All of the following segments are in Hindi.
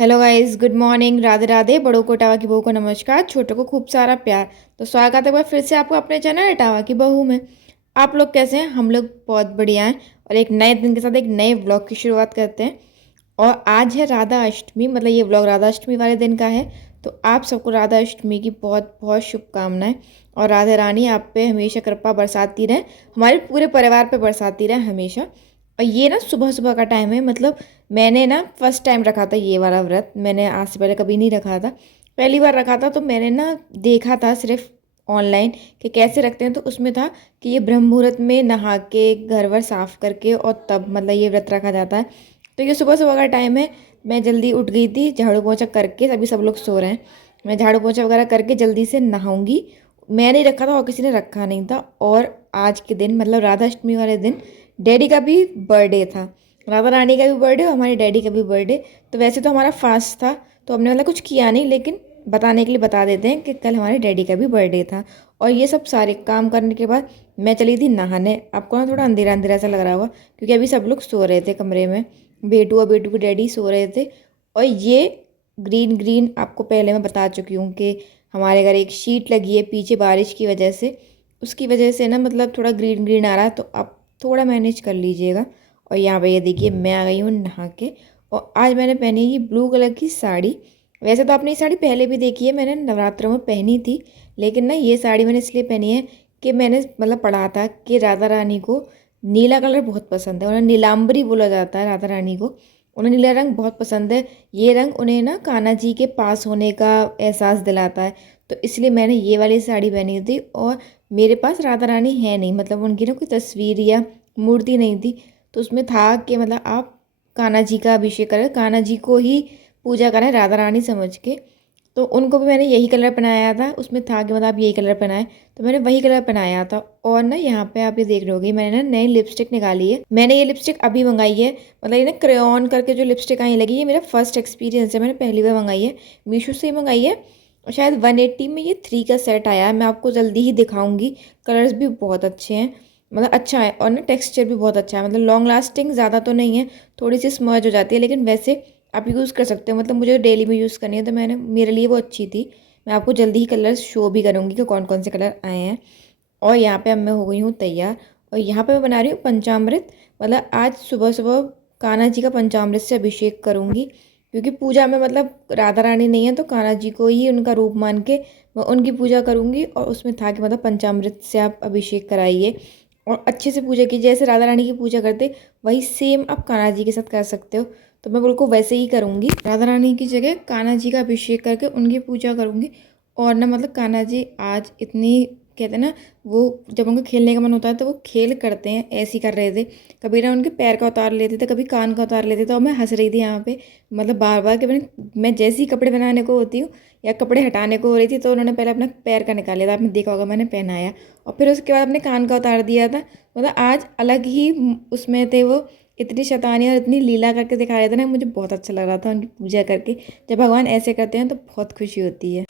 Hello guys, good morning. Radhe Radhe. बड़ों को टावा की बहू को नमस्कार, छोटों को खूब सारा प्यार। तो स्वागत है एक बार फिर से आपको अपने चैनल टावा की बहू में। आप लोग कैसे हैं? हम लोग बहुत बढ़िया हैं और एक नए दिन के साथ एक नए व्लॉग की शुरुआत करते हैं। और आज है राधा अष्टमी, मतलब ये व्लॉग राधा अष्टमी वाले दिन का है। तो आप सबको राधा अष्टमी की बहुत बहुत शुभकामनाएं। और राधा रानी आप पे हमेशा कृपा बरसाती रहे, हमारे पूरे परिवार पे बरसाती रहे हमेशा। और ये ना सुबह सुबह का टाइम है, मतलब मैंने ना फर्स्ट टाइम रखा था ये वाला व्रत। मैंने आज से पहले कभी नहीं रखा था, पहली बार रखा था। तो मैंने ना देखा था सिर्फ ऑनलाइन कि कैसे रखते हैं। तो उसमें था कि ये ब्रह्म मुहूर्त में नहा के घर वर साफ करके और तब मतलब ये व्रत रखा जाता है। तो ये सुबह सुबह का टाइम है। मैं जल्दी उठ गई थी, झाड़ू पोछा करके, अभी सब लोग सो रहे हैं। मैं झाड़ू पोछा वगैरह करके जल्दी से नहाऊंगी। मैंने ही रखा था और किसी ने रखा नहीं था। और आज के दिन मतलब राधा अष्टमी वाले दिन डैडी का भी बर्थडे था। राधा रानी का भी बर्थडे और हमारे डैडी का भी बर्थडे। तो वैसे तो हमारा फास्ट था, तो हमने मतलब कुछ किया नहीं, लेकिन बताने के लिए बता देते हैं कि कल हमारे डैडी का भी बर्थडे था। और ये सब सारे काम करने के बाद मैं चली थी नहाने। आपको ना थोड़ा अंधेरा अंधेरा सा लग रहा होगा क्योंकि अभी सब लोग सो रहे थे कमरे में। बेटू और बेटू के डैडी सो रहे थे। और ये ग्रीन ग्रीन आपको पहले मैं बता चुकी हूँ कि हमारे घर एक शीट लगी है पीछे बारिश की वजह से। उसकी वजह से ना मतलब थोड़ा ग्रीन ग्रीन आ रहा है, तो आप थोड़ा मैनेज कर लीजिएगा। और यहाँ पे ये देखिए मैं आ गई हूँ नहा के। और आज मैंने पहनी है ये ब्लू कलर की साड़ी। वैसे तो आपने ये साड़ी पहले भी देखी है, मैंने नवरात्रों में पहनी थी। लेकिन ना ये साड़ी मैंने इसलिए पहनी है कि मैंने मतलब पढ़ा था कि राधा रानी को नीला कलर बहुत पसंद है। उन्हें नीलांबरी बोला जाता है राधा रानी को। उन्हें नीला रंग बहुत पसंद है। ये रंग उन्हें ना कान्हा जी के पास होने का एहसास दिलाता है। तो इसलिए मैंने ये वाली साड़ी पहनी थी। और मेरे पास राधा रानी है नहीं, मतलब उनकी ना कोई तस्वीर या मूर्ति नहीं थी। तो उसमें था कि मतलब आप कान्हा जी का अभिषेक करें, कान्हा जी को ही पूजा करें राधा रानी समझ के। तो उनको भी मैंने यही कलर पहनाया था, उसमें था कि मतलब आप यही कलर पहनाएं। तो मैंने वही कलर पहनाया था। और ना यहाँ पे आप ये देख रहे होगे मैंने ना नई लिपस्टिक निकाली है। मैंने ये लिपस्टिक अभी मंगाई है, मतलब ये ना क्रेयॉन करके जो लिपस्टिक आई लगी, ये मेरा फर्स्ट एक्सपीरियंस है। मैंने पहली बार मंगाई है, मीशो से ही मंगाई है। और शायद 180 में ये 3 का सेट आया है। मैं आपको जल्दी ही दिखाऊंगी। कलर्स भी बहुत अच्छे हैं, मतलब अच्छा है। और ना टेक्सचर भी बहुत अच्छा है, मतलब लॉन्ग लास्टिंग ज़्यादा तो नहीं है, थोड़ी सी स्मर्ज हो जाती है, लेकिन वैसे आप यूज़ कर सकते हो। मतलब मुझे डेली में यूज़ करनी है, तो मैंने मेरे लिए वो अच्छी थी। मैं आपको जल्दी ही कलर्स शो भी करूँगी कि कौन कौन से कलर आए हैं। और यहाँ पे अब मैं हो गई हूँ तैयार। और यहाँ पे मैं बना रही हूँ पंचामृत। मतलब आज सुबह सुबह कान्हा जी का पंचामृत से अभिषेक करूँगी, क्योंकि पूजा में मतलब राधा रानी नहीं है तो कान्हा जी को ही उनका रूप मान के मैं उनकी पूजा करूँगी। और उसमें था कि मतलब पंचामृत से आप अभिषेक कराइए और अच्छे से पूजा कीजिए। जैसे राधा रानी की पूजा करते वही सेम आप कान्हा जी के साथ कर सकते हो। तो मैं बिल्कुल वैसे ही करूँगी, राधा रानी की जगह कान्हा जी का अभिषेक करके उनकी पूजा करूँगी। और ना मतलब कान्हा जी आज इतनी कहते हैं ना, वो जब उनको खेलने का मन होता है तो वो खेल करते हैं, ऐसे ही कर रहे थे। कभी ना उनके पैर का उतार लेते थे, कभी कान का उतार लेते थे। और मैं हंस रही थी यहाँ पे, मतलब बार बार कि मैं जैसे ही कपड़े बनाने को होती हूँ या कपड़े हटाने को हो रही थी, तो उन्होंने पहले अपना पैर का निकाल लिया था, आपने देखा होगा, मैंने पहनाया। और फिर उसके बाद अपने कान का उतार दिया था। मतलब आज अलग ही उसमें थे वो। इतनी शैतानी और इतनी लीला करके दिखा रहे थे ना, मुझे बहुत अच्छा लग रहा था उनकी पूजा करके। जब भगवान ऐसे करते हैं तो बहुत खुशी होती है।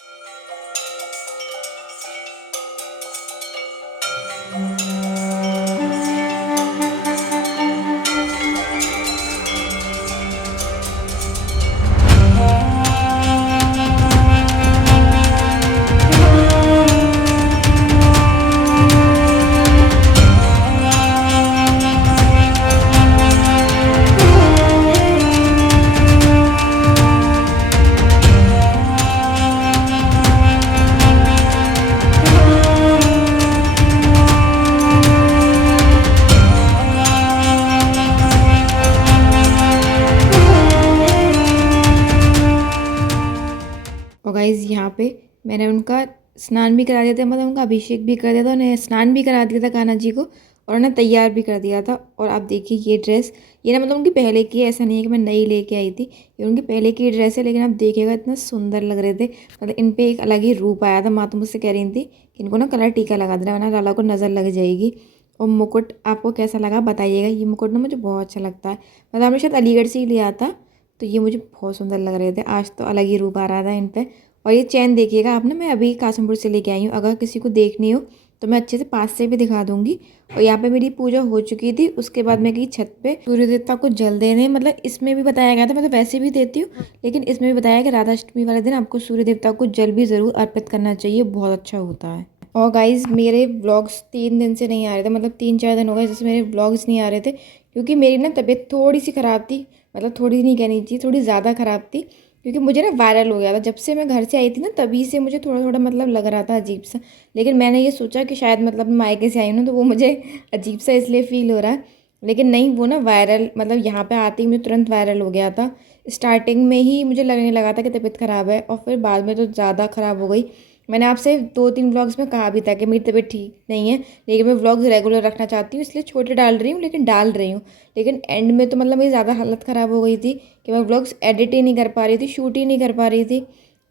और गाइज़ यहाँ पे मैंने उनका स्नान भी करा दिया था, मतलब उनका अभिषेक भी कर दिया था, उन्हें स्नान भी करा दिया था कान्हा जी को। और उन्हें तैयार भी कर दिया था। और आप देखिए ये ड्रेस, ये ना मतलब उनकी पहले की है, ऐसा नहीं है कि मैं नई लेके आई थी। ये उनकी पहले की ड्रेस है, लेकिन आप देखिएगा इतना सुंदर लग रहे थे। मतलब इन पे एक अलग ही रूप आया था। माँ तो मुझसे कह रही थी कि इनको ना कलर टीका लगा देना, वरना लाला को नज़र लग जाएगी। और मुकुट आपको कैसा लगा बताइएगा। ये मुकुट ना मुझे बहुत अच्छा लगता है, मतलब हमने शायद अलीगढ़ से ही लिया था। तो ये मुझे बहुत सुंदर लग रहे थे। आज तो अलग ही रूप आ रहा था इन पे। और ये चैन देखिएगा आप ना, मैं अभी कासमपुर से लेके आई हूँ। अगर किसी को देखनी हो तो मैं अच्छे से पास से भी दिखा दूंगी। और यहाँ पे मेरी पूजा हो चुकी थी। उसके बाद मैं गई छत पे सूर्य देवता को जल देने। मतलब इसमें भी बताया गया था, मैं तो वैसे भी देती हूँ, लेकिन इसमें भी बताया कि राधाष्टमी वाले दिन आपको सूर्य देवता को जल भी ज़रूर अर्पित करना चाहिए, बहुत अच्छा होता है। और गाइज मेरे व्लॉग्स 3 दिन से नहीं आ रहे थे, मतलब 3-4 दिन हो गए जैसे मेरे व्लॉग्स नहीं आ रहे थे, क्योंकि मेरी ना तबीयत थोड़ी सी ख़राब थी। मतलब थोड़ी नहीं कहनी चाहिए, थोड़ी ज़्यादा ख़राब थी, क्योंकि मुझे ना वायरल हो गया था। जब से मैं घर से आई थी ना, तभी से मुझे थोड़ा थोड़ा मतलब लग रहा था अजीब सा। लेकिन मैंने ये सोचा कि शायद मतलब मायके से आई हूँ ना, तो वो मुझे अजीब सा इसलिए फील हो रहा है। लेकिन नहीं, वो ना वायरल, मतलब यहाँ पे आते ही मुझे तुरंत वायरल हो गया था। स्टार्टिंग में ही मुझे लगने लगा था कि तबीयत ख़राब है, और फिर बाद में तो ज़्यादा ख़राब हो गई। मैंने आपसे 2-3 व्लॉग्स में कहा भी था कि मेरी तबीयत ठीक नहीं है, लेकिन मैं व्लॉग्स रेगुलर रखना चाहती हूँ, इसलिए छोटे डाल रही हूँ, लेकिन डाल रही हूँ। लेकिन एंड में तो मतलब मेरी ज़्यादा हालत ख़राब हो गई थी कि मैं व्लॉग्स एडिट ही नहीं कर पा रही थी, शूट ही नहीं कर पा रही थी।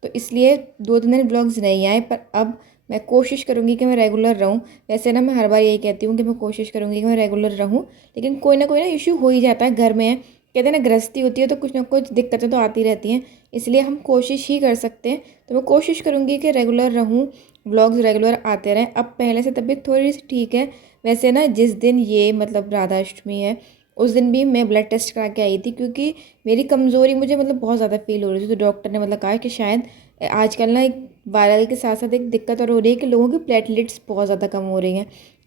तो इसलिए 2-3 दिन व्लॉग्स नहीं आए, पर अब मैं कोशिश करूँगी कि मैं रेगुलर रहूँ। वैसे ना मैं हर बार यही कहती हूँ कि मैं कोशिश करूँगी कि मैं रेगुलर रहूँ, लेकिन कोई ना इशू हो ही जाता है। घर में है, कहते हैं ना, गृहस्थी होती है तो कुछ ना कुछ दिक्कतें तो आती रहती हैं, इसलिए हम कोशिश ही कर सकते हैं। तो मैं कोशिश करूँगी कि रेगुलर रहूँ, व्लॉग्स रेगुलर आते रहें। अब पहले से तबीयत थोड़ी सी ठीक है। वैसे ना जिस दिन ये मतलब राधाष्टमी है, उस दिन भी मैं ब्लड टेस्ट करा के आई थी, क्योंकि मेरी कमज़ोरी मुझे मतलब बहुत ज़्यादा फील हो रही थी। तो डॉक्टर ने मतलब कहा कि शायद आजकल ना एक वायरल के साथ साथ एक दिक्कत और हो रही है कि लोगों की प्लेटलेट्स बहुत ज़्यादा कम हो रही हैं।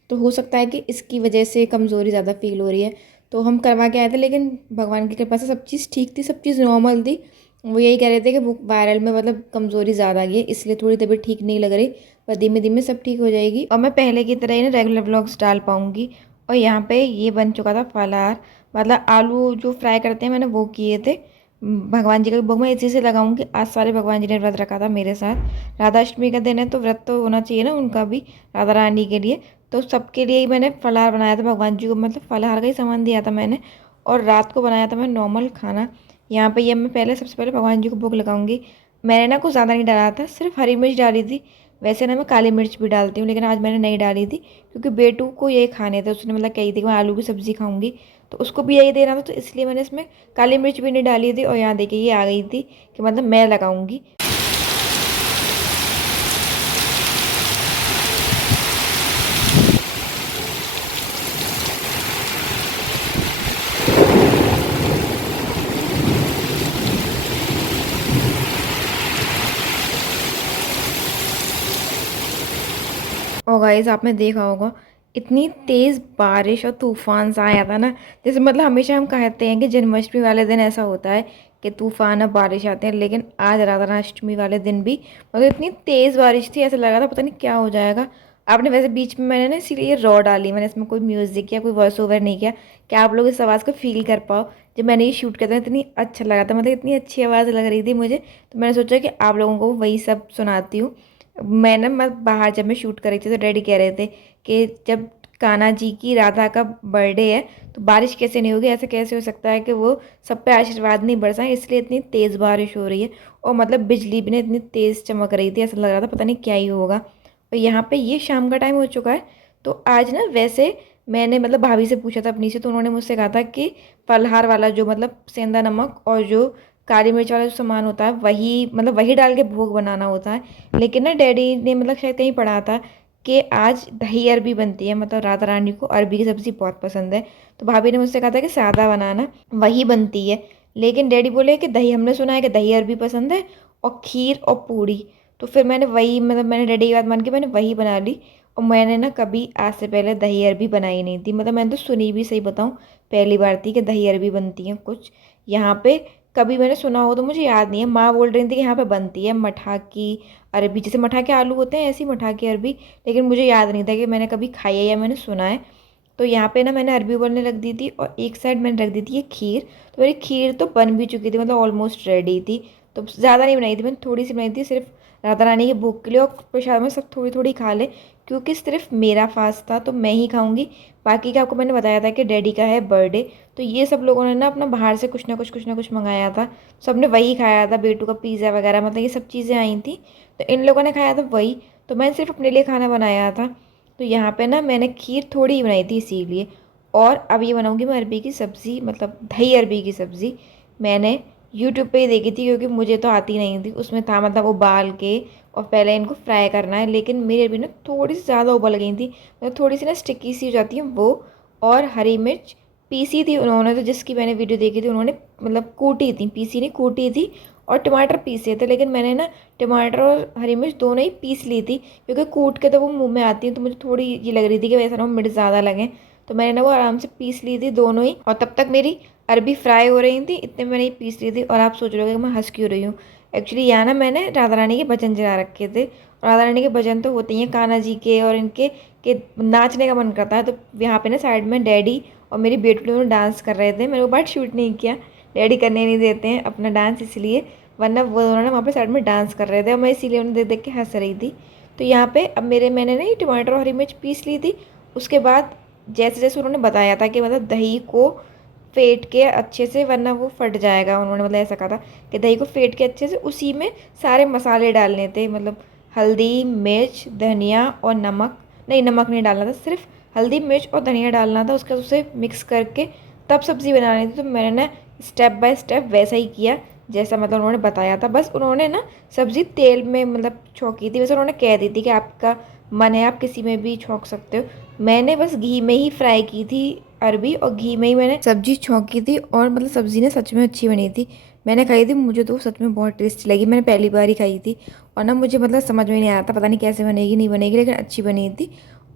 तो हो सकता है कि इसकी वजह से कमज़ोरी ज़्यादा फील हो रही है। तो हम करवा के आए थे, लेकिन भगवान की कृपा से सब चीज़ ठीक थी, सब चीज़ नॉर्मल थी। वो यही कह रहे थे कि वो वायरल में मतलब कमज़ोरी ज़्यादा आ गई है, इसलिए थोड़ी तबीयत ठीक नहीं लग रही, पर धीमे धीमे सब ठीक हो जाएगी और मैं पहले की तरह ही ना रेगुलर व्लॉग्स डाल पाऊँगी। और यहाँ पे ये बन चुका था फलाहार, मतलब आलू जो फ्राई करते हैं मैंने वो किए थे। भगवान जी का भोग मैं इसी से लगाऊंगी। आज सारे भगवान जी ने व्रत रखा था मेरे साथ। राधा अष्टमी का दिन है तो व्रत तो होना चाहिए ना उनका भी, राधा रानी के लिए। तो सबके लिए ही मैंने फलाहार बनाया था भगवान जी को, मतलब फलाहार का ही सामान दिया था मैंने। और रात को बनाया था मैं नॉर्मल खाना। यहाँ पे ये मैं पहले सबसे पहले भगवान जी को भोग लगाऊंगी। मैंने ना कुछ ज़्यादा नहीं डाला था, सिर्फ हरी मिर्च डाली थी। वैसे ना मैं काली मिर्च भी डालती हूँ, लेकिन आज मैंने नहीं डाली थी, क्योंकि बेटू को ये खाने थे। उसने मतलब कही थी कि मैं आलू की सब्ज़ी खाऊंगी, तो उसको भी यही देना था, तो इसलिए मैंने इसमें काली मिर्च भी नहीं डाली थी। और यहाँ देखिए ये आ गई थी कि मतलब मैं लगाऊंगी। और गाइस आपने देखा होगा, इतनी तेज़ बारिश और तूफान सा आया था ना। जैसे मतलब हमेशा हम कहते हैं कि जन्माष्टमी वाले दिन ऐसा होता है कि तूफान और बारिश आते हैं, लेकिन आज राधाष्टमी वाले दिन भी मतलब इतनी तेज़ बारिश थी, ऐसा लगा था पता नहीं क्या हो जाएगा। आपने वैसे बीच में मैंने ना इसीलिए ये रॉ डाली, मैंने इसमें कोई म्यूज़िक या कोई वॉइस ओवर नहीं किया कि आप लोग इस आवाज़ को फील कर पाओ। जब मैंने ये शूट किया था इतनी अच्छा लगा था, मतलब इतनी अच्छी आवाज़ लग रही थी मुझे, तो मैंने सोचा कि आप लोगों को वही सब सुनाती हूँ। मैं बाहर जब मैं शूट कर रही थी तो डैडी कह रहे थे कि जब कान्हा जी की राधा का बर्थडे है तो बारिश कैसे नहीं होगी, ऐसे कैसे हो सकता है कि वो सब पे आशीर्वाद नहीं बरसाएं, इसलिए इतनी तेज़ बारिश हो रही है। और मतलब बिजली भी ना इतनी तेज़ चमक रही थी, ऐसा लग रहा था पता नहीं क्या ही होगा। और यहाँ पे ये शाम का टाइम हो चुका है। तो आज ना वैसे मैंने मतलब भाभी से पूछा था अपनी से, तो उन्होंने मुझसे कहा था कि फलहार वाला जो मतलब सेंधा नमक और जो काली मिर्च वाला जो सामान होता है वही मतलब वही डाल के भोग बनाना होता है। लेकिन ना डैडी ने मतलब शायद कहीं पढ़ा था कि आज दही अरबी बनती है, मतलब राधा रानी को अरबी की सब्ज़ी बहुत पसंद है। तो भाभी ने मुझसे कहा था कि सादा बनाना, वही बनती है। लेकिन डैडी बोले कि दही, हमने सुना है कि दही अरबी पसंद है और खीर और पूड़ी। तो फिर मैंने वही मतलब मैंने डैडी की बात मान के मैंने वही बना ली। और मैंने ना कभी आज से पहले दही अरबी बनाई नहीं थी, मतलब मैंने तो सुनी भी, सही बताऊँ पहली बार थी कि दही अरबी बनती है कुछ यहाँ पे। कभी मैंने सुना हो तो मुझे याद नहीं है। माँ बोल रही थी कि यहाँ पे बनती है मठा की अरबी, जैसे मठा के आलू होते हैं ऐसी मठा की अरबी, लेकिन मुझे याद नहीं था कि मैंने कभी खाई है या मैंने सुना है। तो यहाँ पे ना मैंने अरबी उबलने रख दी थी और एक साइड मैंने रख दी थी ये खीर। तो मेरी खीर तो बन भी चुकी थी, मतलब ऑलमोस्ट रेडी थी। तो ज़्यादा नहीं बनाई थी मैंने, थोड़ी सी बनाई थी सिर्फ राधा रानी के भोग के लिए, और प्रसाद में सब थोड़ी थोड़ी खा ले, क्योंकि सिर्फ मेरा फास्ट था तो मैं ही खाऊंगी। बाकी का आपको मैंने बताया था कि डैडी का है बर्थडे, तो ये सब लोगों ने ना अपना बाहर से कुछ ना कुछ मंगाया था। सबने वही खाया था, बेटू का पिज़्ज़ा वगैरह, मतलब ये सब चीज़ें आई थी। तो इन लोगों ने खाया था वही, तो मैंने सिर्फ अपने लिए खाना बनाया था। तो यहाँ पे ना मैंने खीर थोड़ी ही बनाई थी इसीलिए। और अब ये बनाऊँगी मैं अरबी की सब्ज़ी, मतलब दही अरबी की सब्ज़ी। मैंने यूट्यूब पे ही देखी थी, क्योंकि मुझे तो आती नहीं थी। उसमें था मतलब उबाल के और पहले इनको फ्राई करना है, लेकिन मेरे भी ना थोड़ी सी ज़्यादा उबल गई थी, मतलब थोड़ी सी ना स्टिकी सी हो जाती है वो। और हरी मिर्च पीसी थी उन्होंने, तो जिसकी मैंने वीडियो देखी थी उन्होंने मतलब कूटी थी, पीसी नहीं कूटी थी। और टमाटर पीसे थे, लेकिन मैंने ना टमाटर और हरी मिर्च दोनों ही पीस ली थी, क्योंकि कूट के तो वो मुंह में आती है, तो मुझे थोड़ी ये लग रही थी कि वैसा ना मिर्च ज़्यादा लगे। तो मैंने ना वो आराम से पीस ली थी दोनों ही, और तब तक मेरी अरबी फ्राई हो रही थी, इतने मैंने ये पीस ली थी। और आप सोच रहे हो कि मैं हंस क्यों रही हूँ। एक्चुअली यहाँ ना मैंने राधा रानी के भजन चला रखे थे, और राधा रानी के भजन तो होते ही हैं कान्हा जी के और इनके, के नाचने का मन करता है। तो यहाँ पे ना साइड में डैडी और मेरी बेटी दोनों डांस कर रहे थे। मैंने वो पार्ट शूट नहीं किया, डैडी करने नहीं देते हैं अपना डांस इसलिए, वरना वो दोनों ना वहाँ पे साइड में डांस कर रहे थे और मैं इसीलिए उन्हें देख देख के हंस रही थी। तो यहाँ पे अब मैंने ना ये टमाटर और हरी मिर्च पीस ली थी। उसके बाद जैसे जैसे उन्होंने बताया था कि मतलब दही को फेंट के अच्छे से, वरना वो फट जाएगा, उन्होंने मतलब ऐसा कहा था कि दही को फेंट के अच्छे से उसी में सारे मसाले डालने थे, मतलब हल्दी मिर्च धनिया और नमक, नहीं नमक नहीं डालना था, सिर्फ हल्दी मिर्च और धनिया डालना था। उसके बाद उसे मिक्स करके तब सब्ज़ी बनानी थी। तो मैंने ना स्टेप बाय स्टेप वैसा ही किया जैसा मतलब उन्होंने बताया था। बस उन्होंने ना सब्ज़ी तेल में मतलब छौंकी थी, वैसे उन्होंने कह दी थी कि आपका मन है आप किसी में भी छौंक सकते हो। मैंने बस घी में ही फ्राई की थी अरबी, और घी में ही मैंने सब्जी छौंकी थी, और मतलब सब्ज़ी ने सच में अच्छी बनी थी। मैंने खाई थी, मुझे तो सच में बहुत टेस्टी लगी, मैंने पहली बार ही खाई थी। और ना मुझे मतलब समझ में नहीं आया था, पता नहीं कैसे बनेगी नहीं बनेगी, लेकिन अच्छी बनी थी।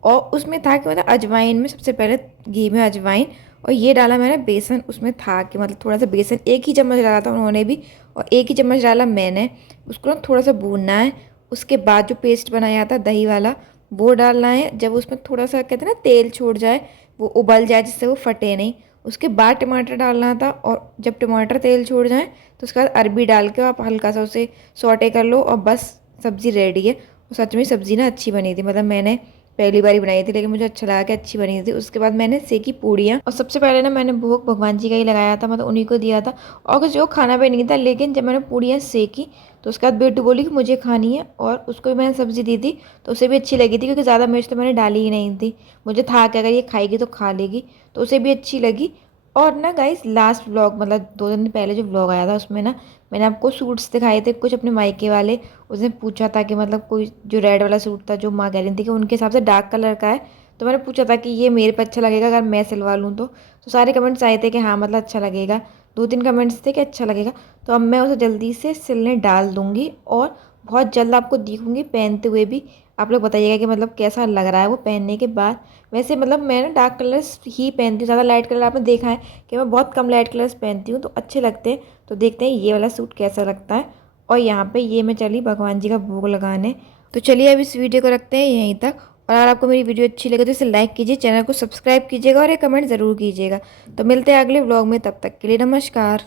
और उसमें था कि मतलब अजवाइन में सबसे पहले घी में अजवाइन, और ये डाला मैंने बेसन। उसमें था कि मतलब थोड़ा सा बेसन, एक ही चम्मच डाला था उन्होंने भी और एक ही चम्मच डाला मैंने। उसको ना थोड़ा सा भूनना है। उसके बाद जो पेस्ट बनाया था दही वाला वो डालना है। जब उसमें थोड़ा सा कहते हैं ना तेल छोड़ जाए, वो उबल जाए जिससे वो फटे नहीं, उसके बाद टमाटर डालना था। और जब टमाटर तेल छोड़ जाए तो उसके बाद अरबी डाल के आप हल्का सा उसे सॉटे कर लो, और बस सब्ज़ी रेडी है। और सच में सब्ज़ी ना अच्छी बनी थी, मतलब मैंने पहली बार ही बनाई थी, लेकिन मुझे अच्छा लगा कि अच्छी बनी थी। उसके बाद मैंने सेकी पूड़ियाँ, और सबसे पहले ना मैंने भोग भगवान जी का ही लगाया था, मतलब उन्हीं को दिया था, और कुछ जो खाना भी नहीं था। लेकिन जब मैंने पूड़ियाँ सेकी तो उसके बाद बेटू बोली कि मुझे खानी है, और उसको भी मैंने सब्ज़ी दी थी, तो उसे भी अच्छी लगी थी, क्योंकि ज़्यादा मिर्च तो मैंने डाली ही नहीं थी। मुझे था कि अगर ये खाएगी तो खा लेगी, तो उसे भी अच्छी लगी। और ना गाइस लास्ट व्लॉग मतलब 2 दिन पहले जो व्लॉग आया था उसमें ना मैंने आपको सूट्स दिखाए थे कुछ अपने मायके वाले। उसने पूछा था कि मतलब कोई जो रेड वाला सूट था जो माँ कह रही थी कि उनके हिसाब से डार्क कलर का है, तो मैंने पूछा था कि ये मेरे पे अच्छा लगेगा अगर मैं सिलवा लूँ तो सारे कमेंट्स आए थे कि हाँ मतलब अच्छा लगेगा। 2-3 कमेंट्स थे कि अच्छा लगेगा। तो अब मैं उसे जल्दी से सिलने डाल दूँगी, और बहुत जल्द आपको दिखूँगी पहनते हुए भी। आप लोग बताइएगा कि मतलब कैसा लग रहा है वो पहनने के बाद। वैसे मतलब मैं ना डार्क कलर्स ही पहनती हूँ, ज़्यादा लाइट कलर आपने देखा है कि मैं बहुत कम लाइट कलर्स पहनती हूँ, तो अच्छे लगते हैं। तो देखते हैं ये वाला सूट कैसा लगता है। और यहाँ पे ये मैं चली भगवान जी का भोग लगाने। तो चलिए अब इस वीडियो को रखते हैं यहीं तक। और अगर आपको मेरी वीडियो अच्छी लगे तो इसे लाइक कीजिए, चैनल को सब्सक्राइब कीजिएगा और एक कमेंट ज़रूर कीजिएगा। तो मिलते हैं अगले व्लॉग में, तब तक के लिए नमस्कार।